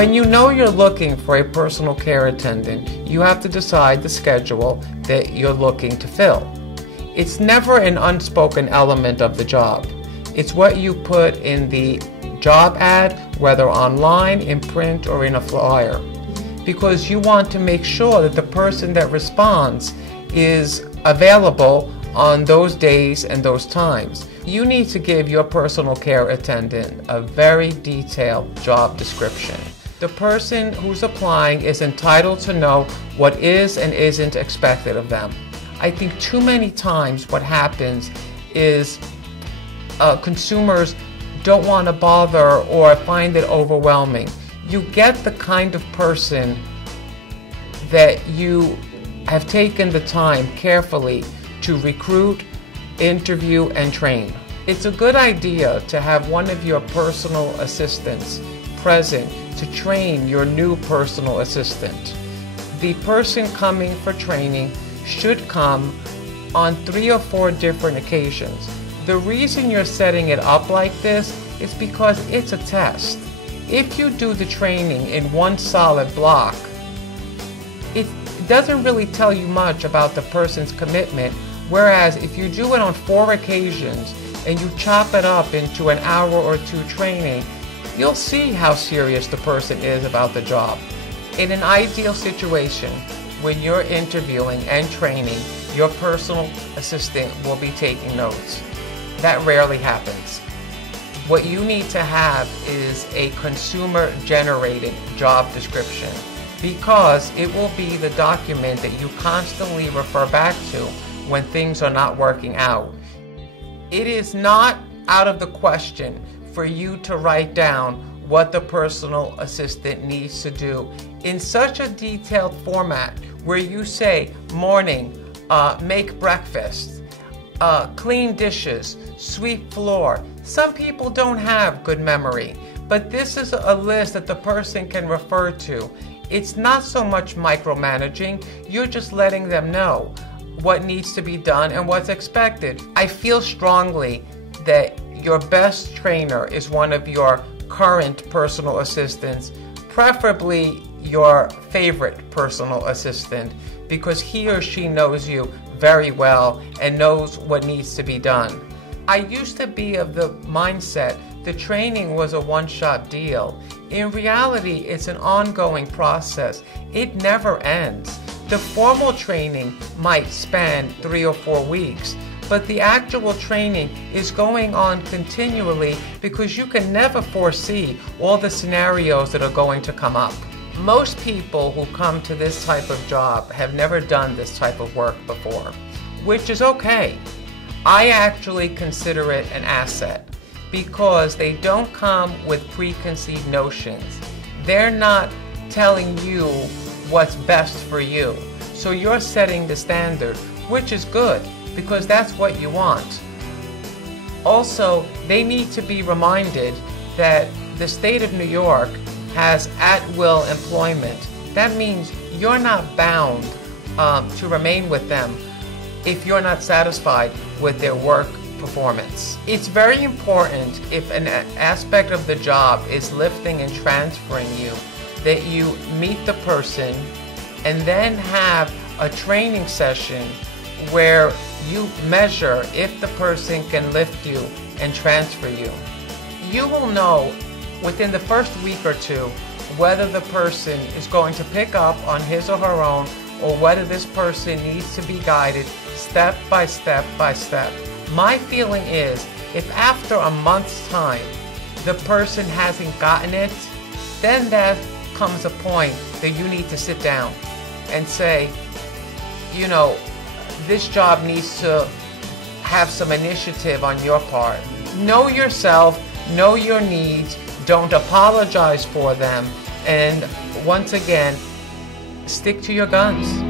When you know you're looking for a personal care attendant, you have to decide the schedule that you're looking to fill. It's never an unspoken element of the job. It's what you put in the job ad, whether online, in print, or in a flyer, because you want to make sure that the person that responds is available on those days and those times. You need to give your personal care attendant a very detailed job description. The person who's applying is entitled to know what is and isn't expected of them. I think too many times what happens is consumers don't want to bother or find it overwhelming. You get the kind of person that you have taken the time carefully to recruit, interview, and train. It's a good idea to have one of your personal assistants present to train your new personal assistant. The person coming for training should come on 3 or 4 different occasions. The reason you're setting it up like this is because it's a test. If you do the training in one solid block, it doesn't really tell you much about the person's commitment, whereas if you do it on 4 occasions and you chop it up into an hour or 2 training, you'll see how serious the person is about the job. In an ideal situation, when you're interviewing and training, your personal assistant will be taking notes. That rarely happens. What you need to have is a consumer-generated job description, because it will be the document that you constantly refer back to when things are not working out. It is not out of the question for you to write down what the personal assistant needs to do in such a detailed format where you say, morning, make breakfast, clean dishes, sweep floor. Some people don't have good memory, but this is a list that the person can refer to. It's not so much micromanaging, you're just letting them know what needs to be done and what's expected. I feel strongly that your best trainer is one of your current personal assistants, preferably your favorite personal assistant, because he or she knows you very well and knows what needs to be done. I used to be of the mindset the training was a one-shot deal. In reality, it's an ongoing process. It never ends. The formal training might span 3 or 4 weeks, but the actual training is going on continually because you can never foresee all the scenarios that are going to come up. Most people who come to this type of job have never done this type of work before, which is okay. I actually consider it an asset because they don't come with preconceived notions. They're not telling you what's best for you. So you're setting the standard, which is good because that's what you want. Also, they need to be reminded that the state of New York has at-will employment. That means you're not bound to remain with them if you're not satisfied with their work performance. It's very important, if an aspect of the job is lifting and transferring you, that you meet the person and then have a training session where you measure if the person can lift you and transfer you. You will know within the first week or 2 whether the person is going to pick up on his or her own, or whether this person needs to be guided step by step by step. My feeling is, if after a month's time the person hasn't gotten it, then there comes a point that you need to sit down and say, you know, this job needs to have some initiative on your part. Know yourself, know your needs, don't apologize for them, and once again, stick to your guns.